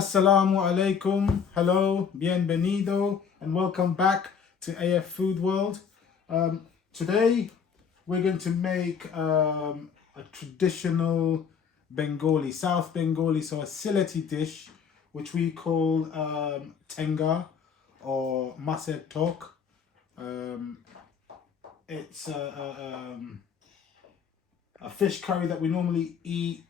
Assalamu alaikum, hello, bienvenido, and welcome back to AF Food World. Today we're going to make a traditional Bengali, South Bengali, so a Sylhety dish, which we call Tenga or Mased Tok. It's a fish curry that we normally eat.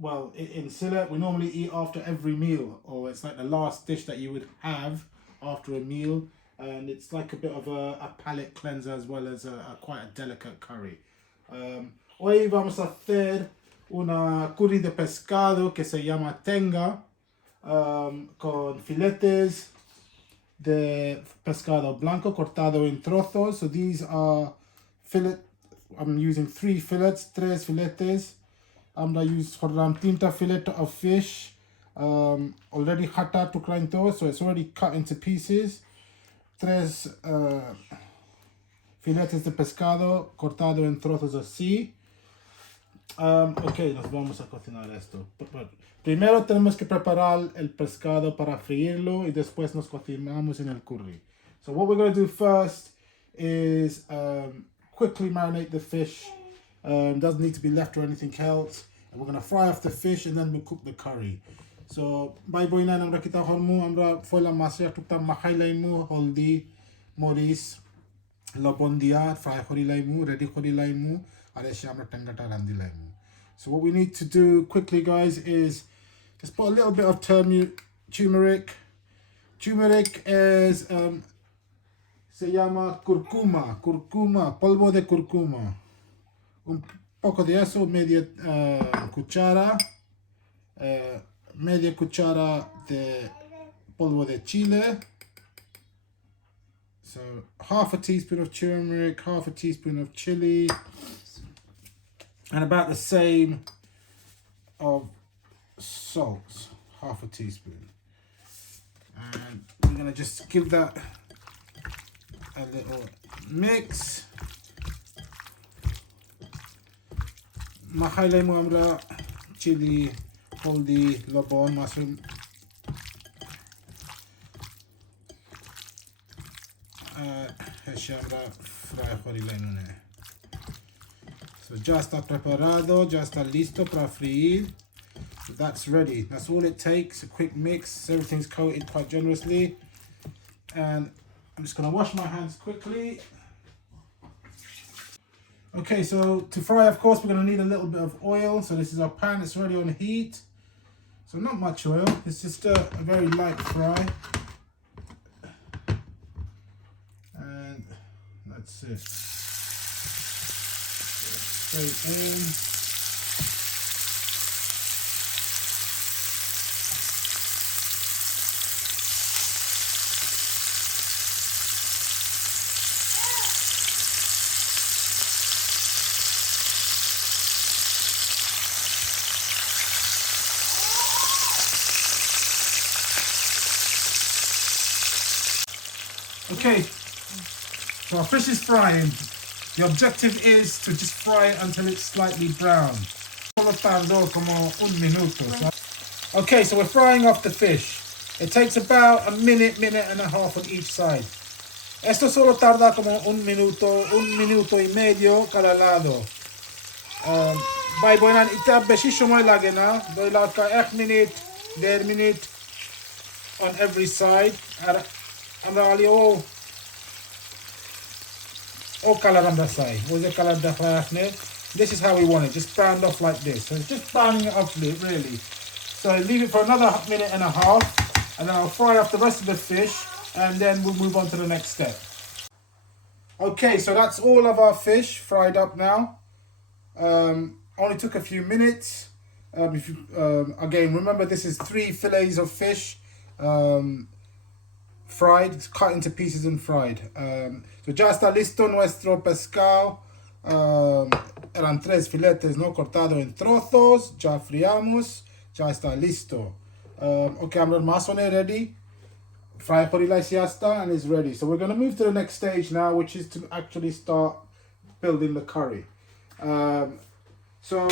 Well, in Sylhet, we normally eat after every meal, or it's like the last dish that you would have after a meal, and it's like a bit of a palate cleanser as well as quite a delicate curry. Hoy vamos a hacer una curry de pescado que se llama Tenga, con filetes de pescado blanco cortado en trozos. So these are I'm using tres filetes. I'm going to use tinta fillet of fish, already hata tuklainto, so it's already cut into pieces. Tres filetes de pescado cortado en trozos así. Ok, nos vamos a cocinar esto. Primero tenemos que preparar el pescado para freírlo y después nos cocinamos en el curry. So what we're going to do first is quickly marinate the fish. Doesn't need to be left or anything else. And we're going to fry off the fish and then we'll cook the curry. So, bye boy na amra kita hormu amra foila masya tukta mahailaimu holdi moris lobondia fry horilaimu ready horilaimu aresha amra tangata randilaimu. So what we need to do quickly, guys, is just put a little bit of turmeric. Turmeric is se llama curcuma, polvo de curcuma. Un poco de eso, media cuchara de polvo de chile. So half a teaspoon of turmeric, half a teaspoon of chili, and about the same of salt, half a teaspoon. And we're gonna just give that a little mix. Mahailay mo amra chili, holdi, lobon, mushroom. So ya está preparado, ya está listo para freír. So that's ready. That's all it takes. A quick mix. Everything's coated quite generously. And I'm just gonna wash my hands quickly. Okay, so to fry, of course, we're going to need a little bit of oil. So this is our pan, it's already on heat. So not much oil, it's just a very light fry. And that's it. Straight in. Okay, so our fish is frying. The objective is to just fry it until it's slightly brown. Okay, so we're frying off the fish. It takes about a minute and a half on each side. Esto solo tarda como un minuto y medio cada lado. By boinan ita beshi shumay lage na. Doilat ka 1 minute, 1.5 minute on every side. Oh, this is how we want it, just browned off like this. So it's just browning it off really. So leave it for another minute and a half, and then I'll fry off the rest of the fish, and then we'll move on to the next step. Okay, so that's all of our fish fried up now. Only took a few minutes. Again, remember this is 3 fillets of fish. Fried, it's cut into pieces and fried. So ya está listo nuestro pescado. Eran 3 filetes, no cortado en trozos. Ya friamos. Ya está listo. Okay, I'm masone ready. Fry porilais ya está, and it's ready. So we're going to move to the next stage now, which is to actually start building the curry. So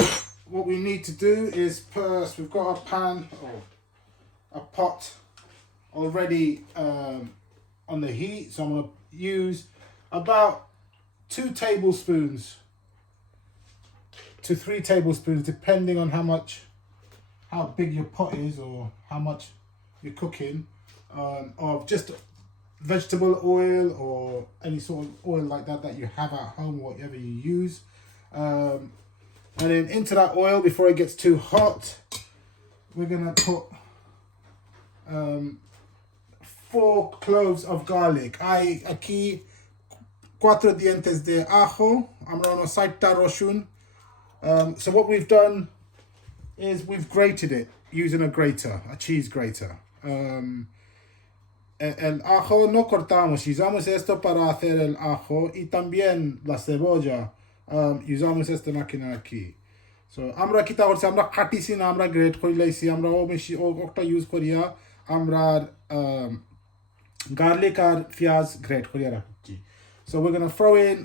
what we need to do is first, we've got a pan or a pot already on the heat. So I'm going to use about 2 tablespoons to 3 tablespoons, depending on how big your pot is or how much you're cooking, of just vegetable oil or any sort of oil like that you have at home, whatever you use. And then into that oil, before it gets too hot, we're gonna put 4 cloves of garlic. Hay aquí 4 dientes de ajo. Amra no saita roshun. So what we've done is we've grated it using a grater, a cheese grater. El ajo no cortamos, usamos esto para hacer el ajo, y también la cebolla. Usamos esta máquina aquí. So আমরা কি তা করছি, আমরা কাটিছি না, আমরা great করে লাইছি, আমরা ও বেশি ওটা ইউজ করিয়া আমরা garlic আর পেঁয়াজ গ্রেট করিয়া রাখছি. So we're going to throw in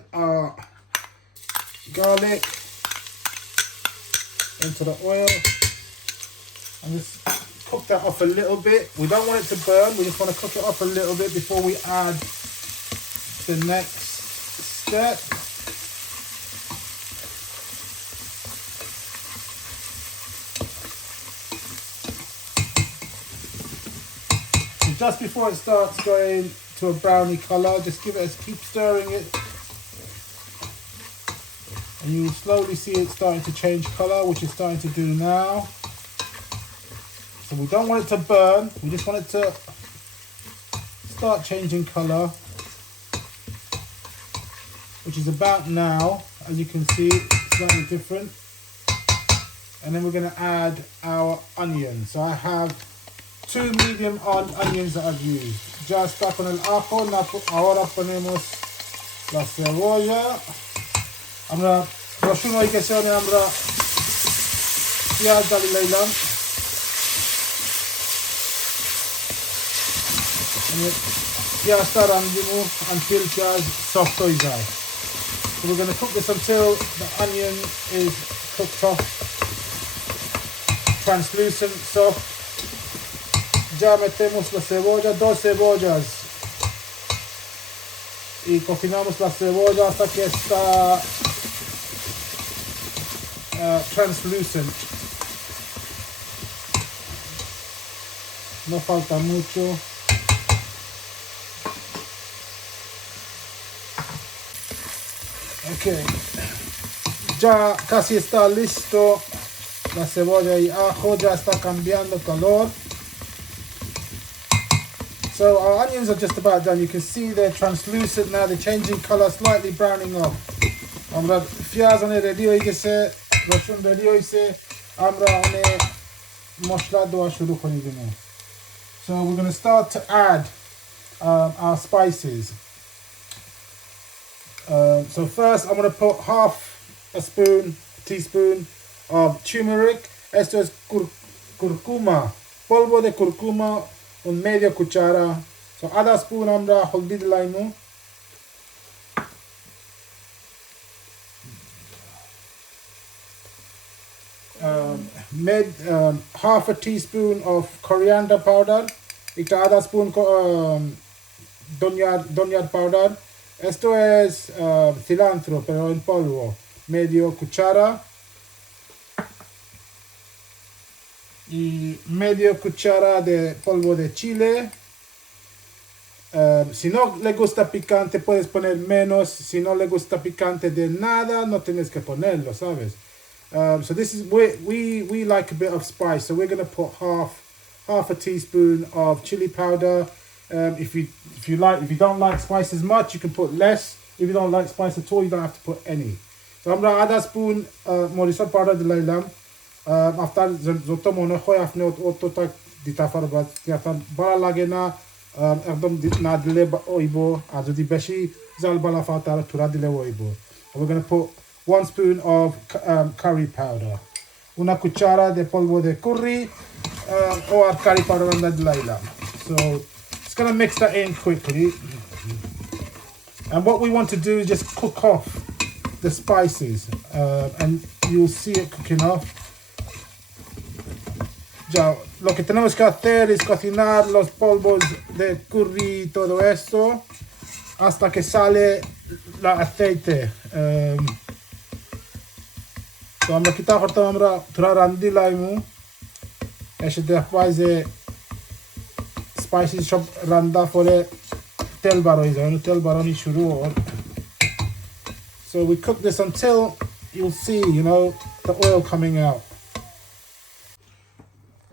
garlic into the oil and just cook that off a little bit. We don't want it to burn, we just want to cook it off a little bit before we add the next step. Just before it starts going to a brownie color, just keep stirring it, and you will slowly see it starting to change color, which it's starting to do now. So we don't want it to burn, we just want it to start changing color, which is about now. As you can see, it's slightly different. And then we're going to add our onions. So I have 2 medium onions that I've used. Ya está con el ajo. Ahora ponemos la cebolla. Amra roshun hoy que se one amra piyaz dali laylam. Piyaz ta randimu until piyaz soft hoy jay. So we're going to cook this until the onion is cooked off, translucent, soft. Ya metemos la cebolla, 2 cebollas, y cocinamos la cebolla hasta que está translucent. No falta mucho. Ok, ya casi está listo la cebolla y ajo, ya está cambiando color. So our onions are just about done. You can see they're translucent now, they're changing color, slightly browning off. Amra piyaz ane ready hoye geche, roshun ready hoyse, amra ane moshla doa shuru konidim. So we're going to start to add our spices. So first I'm going to put half a teaspoon of turmeric. Esto es curcuma, polvo de curcuma, un medio cuchara. So आधा spoon আমরা हल्दी दिलाइमु. Half a teaspoon of coriander powder. একটা आधा spoon धनिया powder. Esto es cilantro, pero en polvo, medio cuchara. Y medio cuchara de polvo de chile. Si no le gusta picante puedes poner menos. Si no le gusta picante de nada, no tienes que ponerlo, ¿sabes? So this is we like a bit of spice, so we're going to put half a teaspoon of chili powder. If you don't like spice as much, you can put less. If you don't like spice at all, you don't have to put any. So I'm going to add a spoon morisot powder de laylam. After zoto mone khoy afne oto tak ditafar bad yatan bala lage na ekdom na dile oibo আর যদি বেশি জাল bala fatar tura dile oibo. We're going to put 1 spoon of curry powder, una cuchara de polvo de curry or curry powder on the laylam. So it's going to mix that in quickly, and what we want to do is just cook off the spices, and you'll see it cooking off. Ya, lo que tenemos que hacer es cocinar los polvos de curry y todo esto hasta que sale el aceite. So আমরা কিতা করতাম আমরা থোড়া রান্দি লাইমু এসে দেখবাইজে spicy সব রান্দা পরে তেল বার হয়ে যায় তেল বাড়ানি শুরু হয়. So we cook this until you'll see, you know, the oil coming out.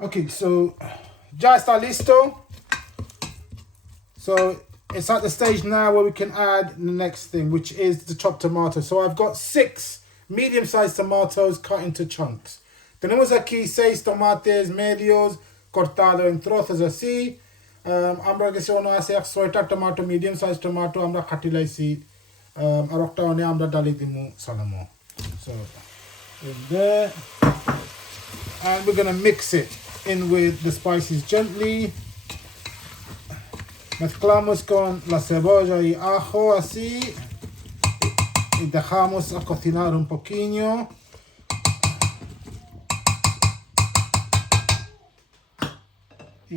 Okay, so ya está listo. So it's at the stage now where we can add the next thing, which is the chopped tomato. So I've got 6 medium-sized tomatoes cut into chunks. Tenemos aquí 6 tomates medios cortados en trozos así. আমরা কিছু অন্য আছে 6টা tomato medium-sized tomato আমরা কাটি লাইছি. আর একটা অনে আমরা ডালি দিমু সালামো. So in there, and we're gonna mix it in with the spices gently. Mezclamos con la cebolla y ajo así y dejamos a cocinar un poquito.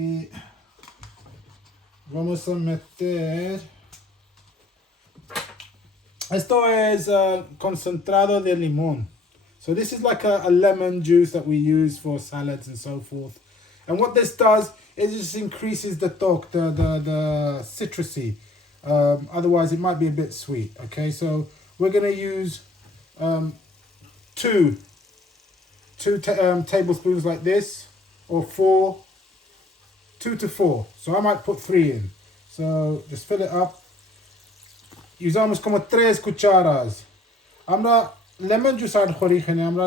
Y vamos a meter, esto es concentrado de limón. So this is like a lemon juice that we use for salads and so forth. And what this does is it just increases the toque, the citrusy. Otherwise it might be a bit sweet. Okay, so we're going to use 2 tablespoons like this, or 2 to 4. So I might put 3 in. So just fill it up. Usamos como 3 cucharas. আমরা lemon juice add করি এখানে আমরা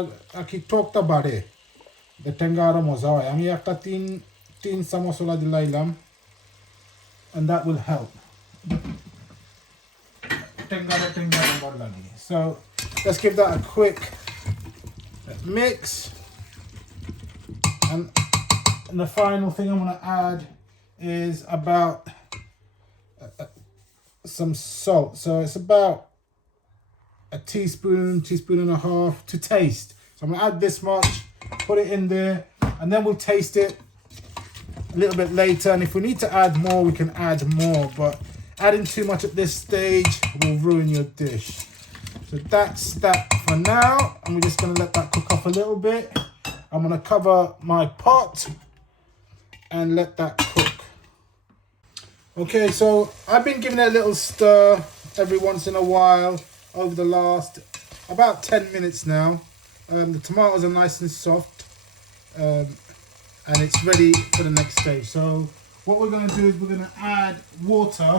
কি টকটা বাড়ে the Tenga আরো মজা হয় আমি একটা 3 চামচ ওলা দিলাম and that will help Tenga number lagi. So let's give that a quick mix, and the final thing I'm going to add is about some salt. So it's about a teaspoon and a half to taste. So I'm going to add this much, put it in there, and then we'll taste it a little bit later. And if we need to add more, we can add more. But adding too much at this stage will ruin your dish. So that's that for now. And we're just going to let that cook off a little bit. I'm going to cover my pot and let that cook. Okay, so I've been giving it a little stir every once in a while over the last about 10 minutes now. The tomatoes are nice and soft, and it's ready for the next stage. So what we're going to do is we're going to add water.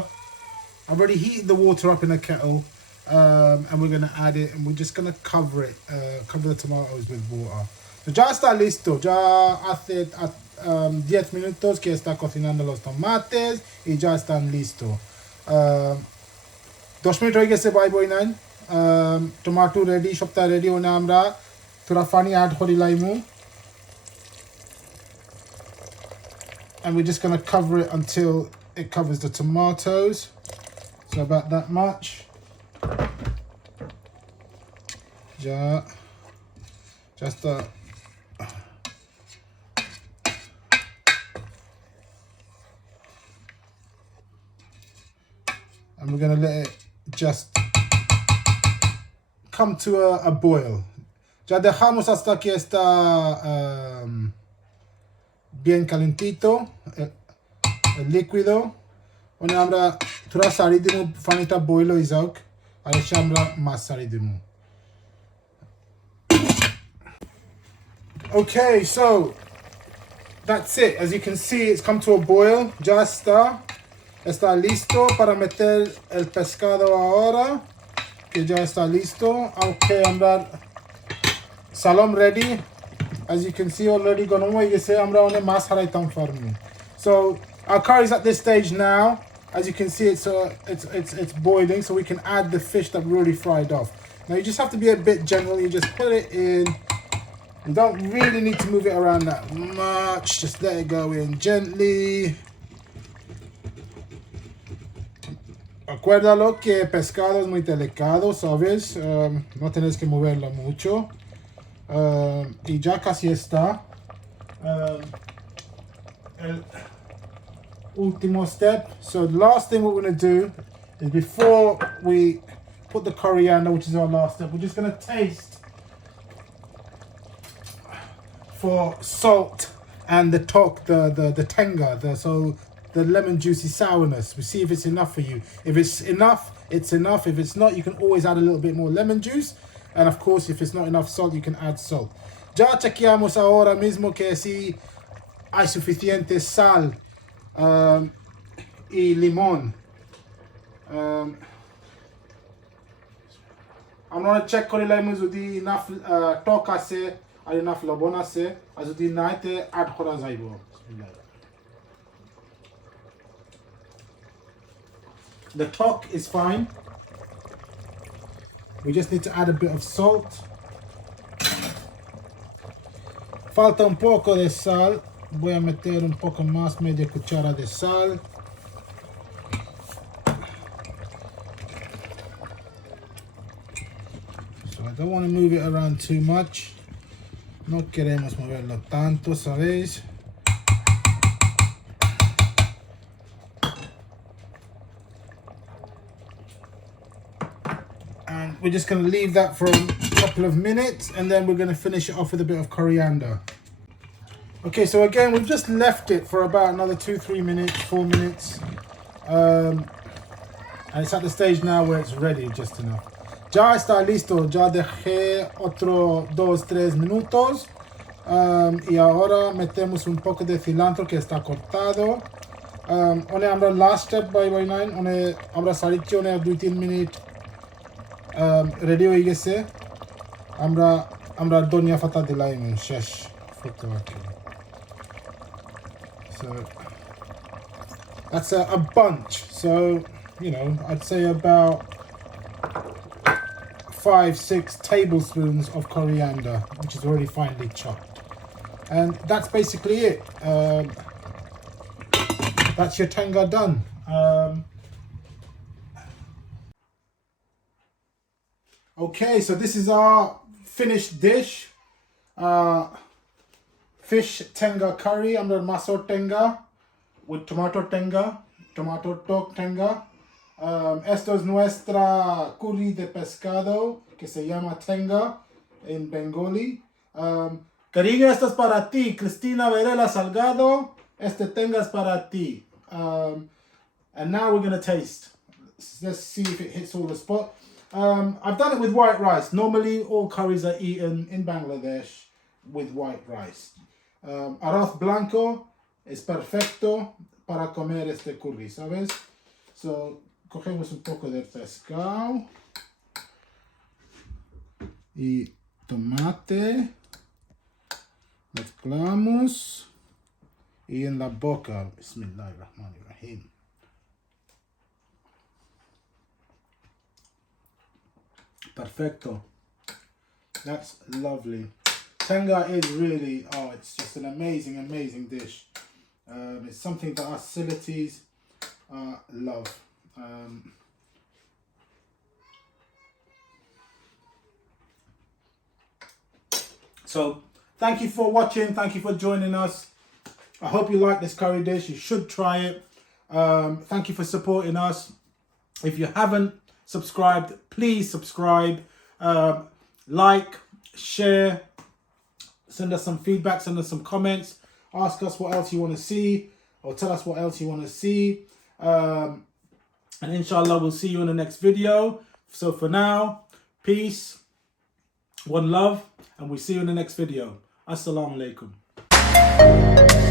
I've already heated the water up in a kettle, and we're going to add it, and we're just going to cover it, cover the tomatoes with water. So ya está listo. Ya hace 10 minutos que está cocinando los tomates y ya están listos. 2 minute হয়ে গেছে ভাই বইনান tomato ready সবটা ready ওনা আমরা थोड़ा पानी add করি লাইমু, and we're just going to cover it until it covers the tomatoes. So about that much. Just and we're going to let it just come to a boil. Ya dejamos hasta que está bien calentito el líquido. Ona আমরা थोड़ा সারি দিমু পানিটা boil হই যাওক আর এসে আমরা মাছ সারি দিমু. Okay, so that's it. As you can see, it's come to a boil. Ya está listo para meter el pescado ahora, que ya está listo. Okay, আমরা salam ready. As you can see already gone away. You say আমরা অনেক মাছ হারাইতাম ফার্মে. So our curry's at this stage now. As you can see, it's boiling, so we can add the fish that we already fried off. Now you just have to be a bit gentle. You just put it in. You don't really need to move it around that much. Just let it go in gently. Acuérdalo que el pescado es muy delicado, ¿sabes? No tienes que moverlo mucho. Y ya casi está. El último step. So the last thing we're going to do is before we put the coriander, which is our last step, we're just going to taste for salt and the tenga, so the lemon juicy sourness. We see if it's enough for you. If it's enough, it's enough. If it's not, you can always add a little bit more lemon juice. And of course, if it's not enough salt, you can add salt. Ya chequeamos ahora mismo que si hay suficiente sal y limón. I'm gonna check con lemon zudi enough toka se, enough labona se, azudi naite add khora zaibo. The talk is fine. We just need to add a bit of salt. Falta un poco de sal. Voy a meter un poco más, media cuchara de sal. So I don't want to move it around too much. No queremos moverlo tanto, ¿sabéis? And we're just going to leave that for a couple of minutes, and then we're going to finish it off with a bit of coriander. Okay, so again, we've just left it for about another 2-3 minutes, 4 minutes. And it's at the stage now where it's ready, just enough. Ya está listo, ya dejé otro 2-3 minutos. Y ahora metemos un poco de cilantro que está cortado. One amra last step by 9, one amra sarichi one 2-3 minutes. Ready হয়ে গেছে আমরা ধনিয়া পাতা দিলাম শেষ ফুটতে বাকি so that's a bunch, so you know, I'd say about 5-6 tablespoons of coriander, which is already finely chopped, and that's basically it. That's your tenga done. Okay, so this is our finished dish. Fish tenga curry under maso tenga with tomato tok tenga. Esto es nuestra curry de pescado que se llama tenga en Bengali. Cariño, esto es para ti. Cristina Varela Salgado, este tenga es para ti. And now we're going to taste. Let's see if it hits all the spot. I've done it with white rice. Normally, all curries are eaten in Bangladesh with white rice. Arroz blanco es perfecto para comer este curry, ¿sabes? So, cogemos un poco de pescado y tomate, mezclamos y en la boca, Bismillahirrahmanirrahim. Perfecto. That's lovely. Tenga is really, it's just an amazing dish. It's something that us Sylheties love. So, thank you for watching. Thank you for joining us. I hope you like this curry dish. You should try it. Thank you for supporting us. If you haven't subscribed, please subscribe, like, share, send us some feedback, send us some comments, ask us what else you want to see, or tell us what else you want to see, and inshallah we'll see you in the next video. So for now, peace, one love, and we'll see you in the next video. Assalamu alaikum.